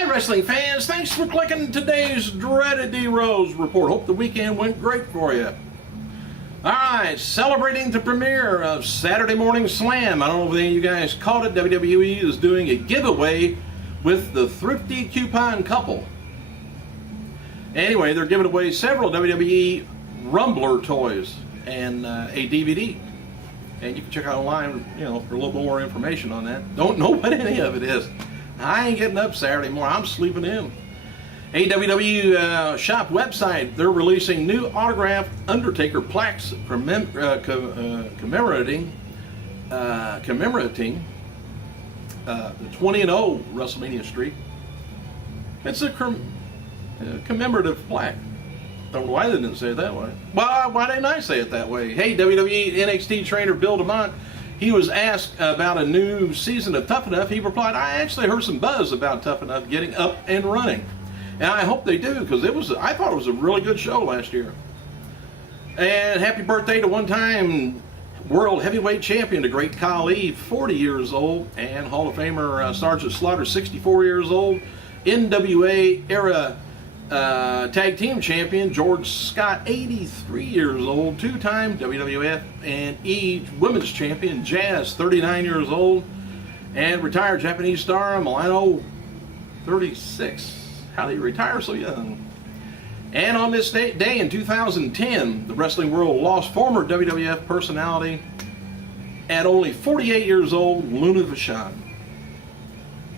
Hi, wrestling fans. Thanks for clicking today's dreaded D-Rose report. Hope the weekend went great for you. All right, celebrating the premiere of Saturday Morning Slam. I don't know if any of you guys caught it. WWE is doing a giveaway with the Thrifty Coupon Couple. Anyway, they're giving away several WWE Rumbler toys and a DVD. And you can check out online, for a little more information on that. Don't know what any of it is. I ain't getting up Saturday morning. I'm sleeping in. A WWE shop website, they're releasing new autographed Undertaker plaques commemorating the 20-0 WrestleMania streak. It's a commemorative plaque. Don't know why they didn't say it that way. Well, why didn't I say it that way? Hey, WWE NXT trainer Bill DeMott, he was asked about a new season of Tough Enough. He replied, I actually heard some buzz about Tough Enough getting up and running. And I hope they do, because I thought it was a really good show last year. And happy birthday to one-time World Heavyweight Champion, the great Khali, 40 years old, and Hall of Famer Sergeant Slaughter, 64 years old. NWA era Tag Team Champion George Scott, 83 years old. Two-time WWF and E Women's Champion Jazz, 39 years old. And retired Japanese star Milano, 36. How do you retire so young? And on this day in 2010, the wrestling world lost former WWF personality at only 48 years old, Luna Vachon.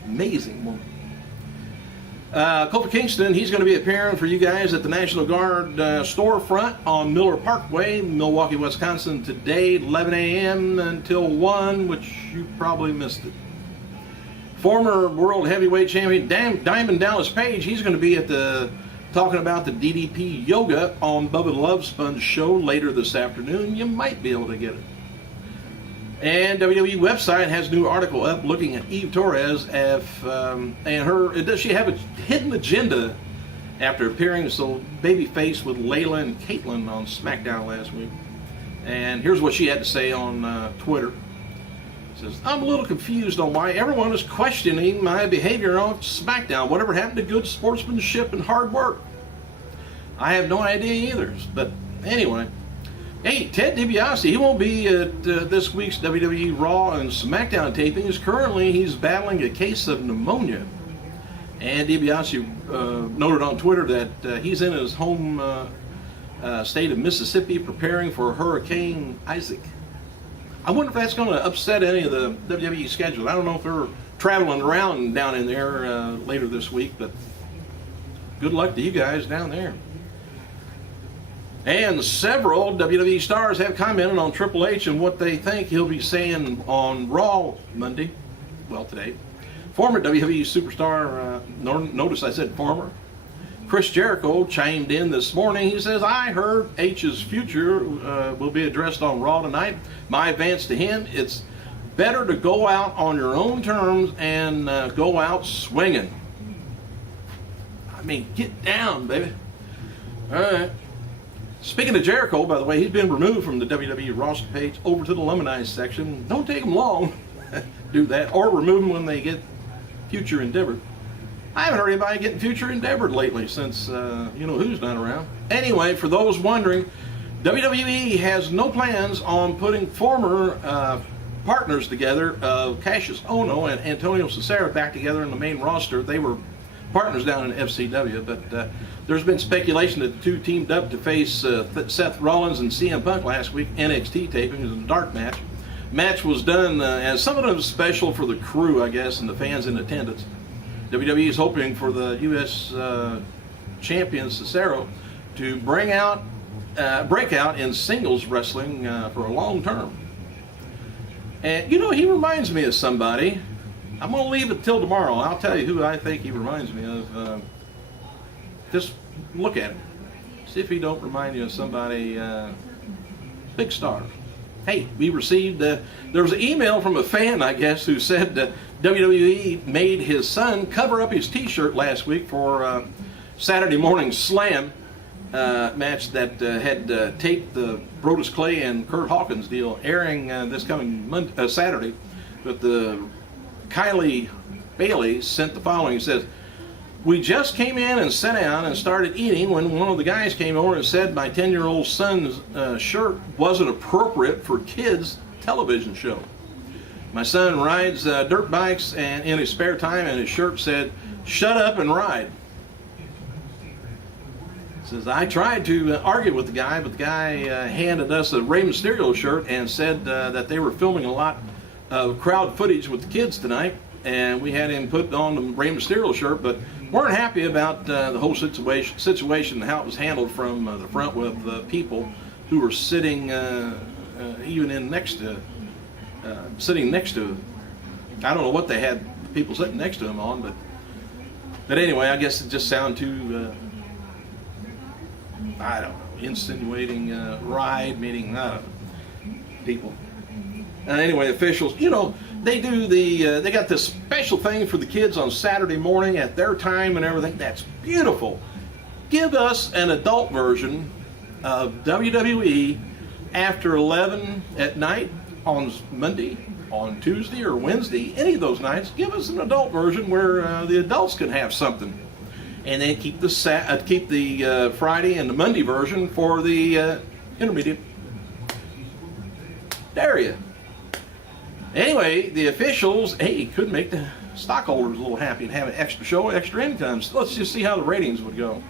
Amazing woman. Kofi Kingston, he's going to be appearing for you guys at the National Guard storefront on Miller Parkway, Milwaukee, Wisconsin today, 11 a.m. until 1, which you probably missed it. Former World Heavyweight Champion Diamond Dallas Page, he's going to be at talking about the DDP Yoga on Bubba the Love Sponge show later this afternoon. You might be able to get it. And WWE website has a new article up looking at Eve Torres and does she have a hidden agenda after appearing so babyface with Layla and Caitlyn on SmackDown last week. And here's what she had to say on Twitter. Says, I'm a little confused on why everyone is questioning my behavior on SmackDown. Whatever happened to good sportsmanship and hard work? I have no idea either. But anyway, hey, Ted DiBiase, he won't be at this week's WWE Raw and SmackDown tapings. Currently, he's battling a case of pneumonia. And DiBiase noted on Twitter that he's in his home state of Mississippi preparing for Hurricane Isaac. I wonder if that's going to upset any of the WWE schedule. I don't know if they're traveling around down in there later this week, but good luck to you guys down there. And several WWE stars have commented on Triple H and what they think he'll be saying on Raw Monday, well today. Former WWE superstar, notice I said former, Chris Jericho chimed in this morning. He says, I heard H's future will be addressed on Raw tonight. My advice to him, it's better to go out on your own terms and go out swinging. I mean, get down, baby. All right. Speaking of Jericho, by the way, he's been removed from the WWE roster page over to the Luminize section. Don't take them long do that, or remove them when they get future endeavored. I haven't heard anybody getting future endeavored lately since who's not around. Anyway, for those wondering, WWE has no plans on putting former partners together of Cassius Ohno and Antonio Cesaro back together in the main roster. They were partners down in FCW, but there's been speculation that the two teamed up to face Seth Rollins and CM Punk last week, NXT taping, in a dark match. Match was done as something of a special for the crew, I guess, and the fans in attendance. WWE is hoping for the U.S. champion Cesaro to break out in singles wrestling for a long term. And he reminds me of somebody. I'm going to leave it till tomorrow. I'll tell you who I think he reminds me of. Just look at him. See if he don't remind you of somebody, big star. Hey, we received, there was an email from a fan, I guess, who said that WWE made his son cover up his t-shirt last week for Saturday Morning Slam match that had taped the Brodus Clay and Kurt Hawkins deal, airing this coming Saturday. But the Kylie Bailey sent the following. He says, We just came in and sat down and started eating when one of the guys came over and said my 10-year-old son's shirt wasn't appropriate for kids' television show. My son rides dirt bikes and in his spare time, and his shirt said, "Shut up and ride." Says, I tried to argue with the guy, but the guy handed us a Rey Mysterio shirt and said that they were filming a lot of crowd footage with the kids tonight, and we had him put on the Rey Mysterio shirt, but weren't happy about the whole situation, how it was handled from the front with the people who were sitting even in sitting next to him. I don't know what they had people sitting next to him on, but anyway, I guess it just sounded too I don't know, insinuating ride, meaning I don't know, people. Anyway, officials, you know, they do they got this special thing for the kids on Saturday morning at their time and everything. That's beautiful. Give us an adult version of WWE after 11 at night on Monday, on Tuesday or Wednesday, any of those nights. Give us an adult version where the adults can have something. And then keep the Friday and the Monday version for the intermediate. There you. Anyway, the officials, hey, could make the stockholders a little happy and have an extra show, extra income. So let's just see how the ratings would go.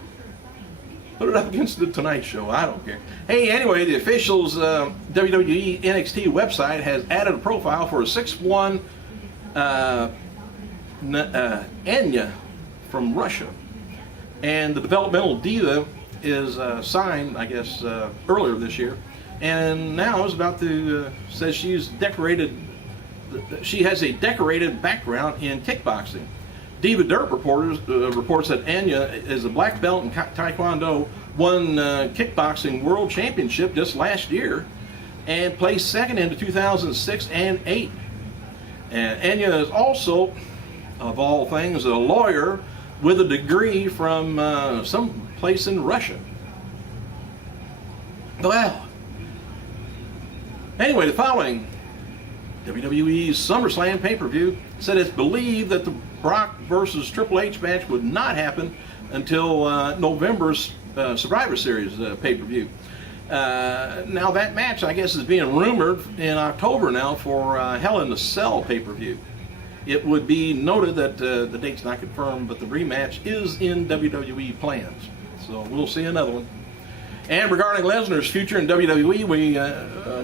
Put it up against the Tonight Show. I don't care. Hey, anyway, the officials WWE NXT website has added a profile for a 6'1" Enya from Russia. And the developmental diva is signed, I guess, earlier this year, and now is about to says she's decorated. She has a decorated background in kickboxing. Diva Dirt reports that Anya is a black belt in Taekwondo, won kickboxing world championship just last year, and placed second in 2006 and 8. And Anya is also, of all things, a lawyer with a degree from some place in Russia. Well, anyway, the following WWE's SummerSlam pay-per-view said it's believed that the Brock versus Triple H match would not happen until November's Survivor Series pay-per-view. Now that match, I guess, is being rumored in October now for Hell in a Cell pay-per-view. It would be noted that the date's not confirmed, but the rematch is in WWE plans. So we'll see another one. And regarding Lesnar's future in WWE, we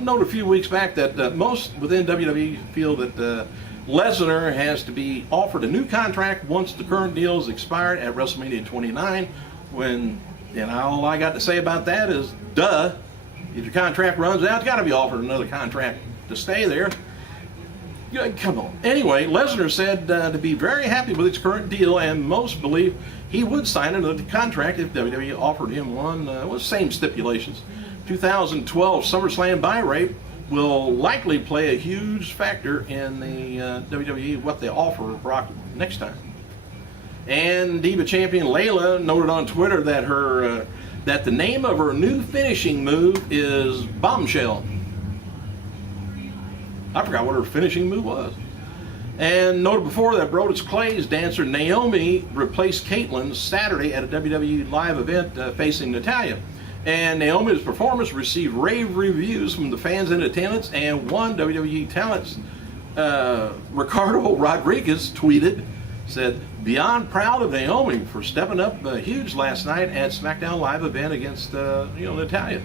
noted a few weeks back that most within WWE feel that Lesnar has to be offered a new contract once the current deal is expired at WrestleMania 29. And all I got to say about that is, duh, if your contract runs out, you got to be offered another contract to stay there. Come on. Anyway, Lesnar said to be very happy with his current deal, and most believe he would sign another contract if WWE offered him one with same stipulations. 2012 SummerSlam buy rate will likely play a huge factor in the WWE, what they offer Brock next time. And Diva champion Layla noted on Twitter that that the name of her new finishing move is Bombshell. I forgot what her finishing move was. And noted before that Brodus Clay's dancer Naomi replaced Caitlyn Saturday at a WWE live event facing Natalya. And Naomi's performance received rave reviews from the fans in attendance, and one WWE talent, Ricardo Rodriguez, tweeted, said, "Beyond proud of Naomi for stepping up huge last night at SmackDown live event against Natalya."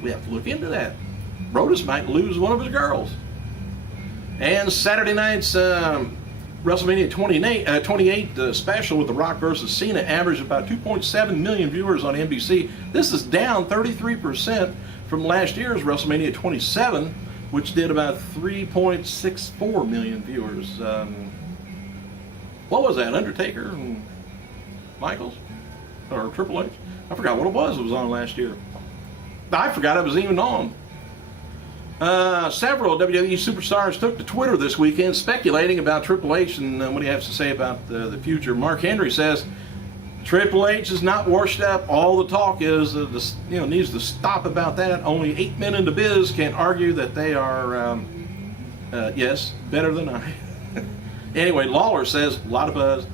We have to look into that. Brodus might lose one of his girls. And Saturday night's WrestleMania 28 special with The Rock versus Cena averaged about 2.7 million viewers on NBC. This is down 33% from last year's WrestleMania 27, which did about 3.64 million viewers. What was that, Undertaker and Michaels? Or Triple H? I forgot what it was on last year. I forgot it was even on. Several WWE superstars took to Twitter this weekend speculating about Triple H and what he has to say about the future. Mark Henry says Triple H is not washed up. All the talk is needs to stop about that. Only 8 men in the biz can argue that they are yes, better than I. Anyway, Lawler says, a lot of buzz.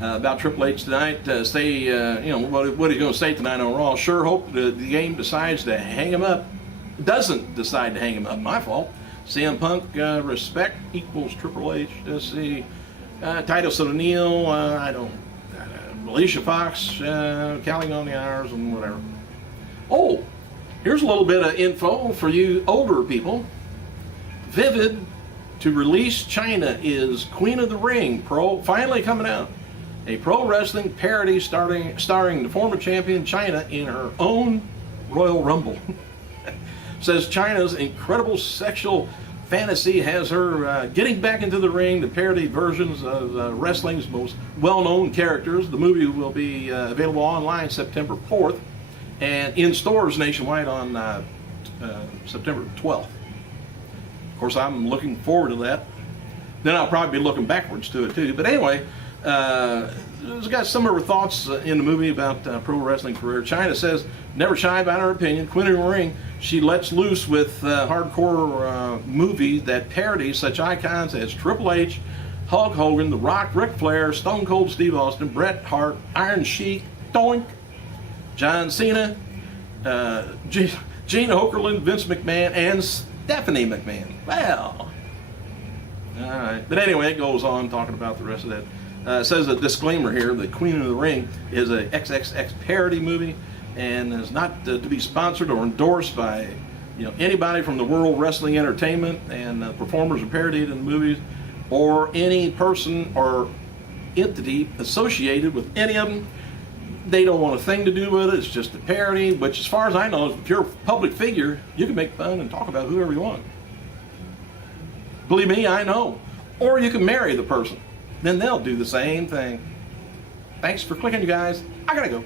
about Triple H tonight. You know, what he's going to say tonight on Raw. Sure hope the game decides to hang him up. Doesn't decide to hang him up. My fault. CM Punk, respect equals Triple H. Let's see. Titus O'Neil, Alicia Fox, counting on the hours and whatever. Oh, here's a little bit of info for you older people. Vivid to release China is Queen of the Ring Pro finally coming out. A pro wrestling parody starring the former champion China in her own Royal Rumble. Says China's incredible sexual fantasy has her getting back into the ring to parody versions of wrestling's most well-known characters. The movie will be available online September 4th and in stores nationwide on September 12th. Of course, I'm looking forward to that. Then I'll probably be looking backwards to it too. But anyway, she's got some of her thoughts in the movie about pro wrestling career. China says, never shy about her opinion. Queen of the Ring, she lets loose with hardcore movie that parodies such icons as Triple H, Hulk Hogan, The Rock, Ric Flair, Stone Cold Steve Austin, Bret Hart, Iron Sheik, Doink, John Cena, Gene Okerlund, Vince McMahon, and Stephanie McMahon. Well, all right. But anyway, it goes on talking about the rest of that. It says a disclaimer here, the Queen of the Ring is a XXX parody movie and is not to be sponsored or endorsed by anybody from the World Wrestling Entertainment, and performers are parodied in the movies, or any person or entity associated with any of them. They don't want a thing to do with it. It's just a parody, which as far as I know, if you're a public figure, you can make fun and talk about whoever you want. Believe me, I know. Or you can marry the person. Then they'll do the same thing. Thanks for clicking, you guys. I gotta go.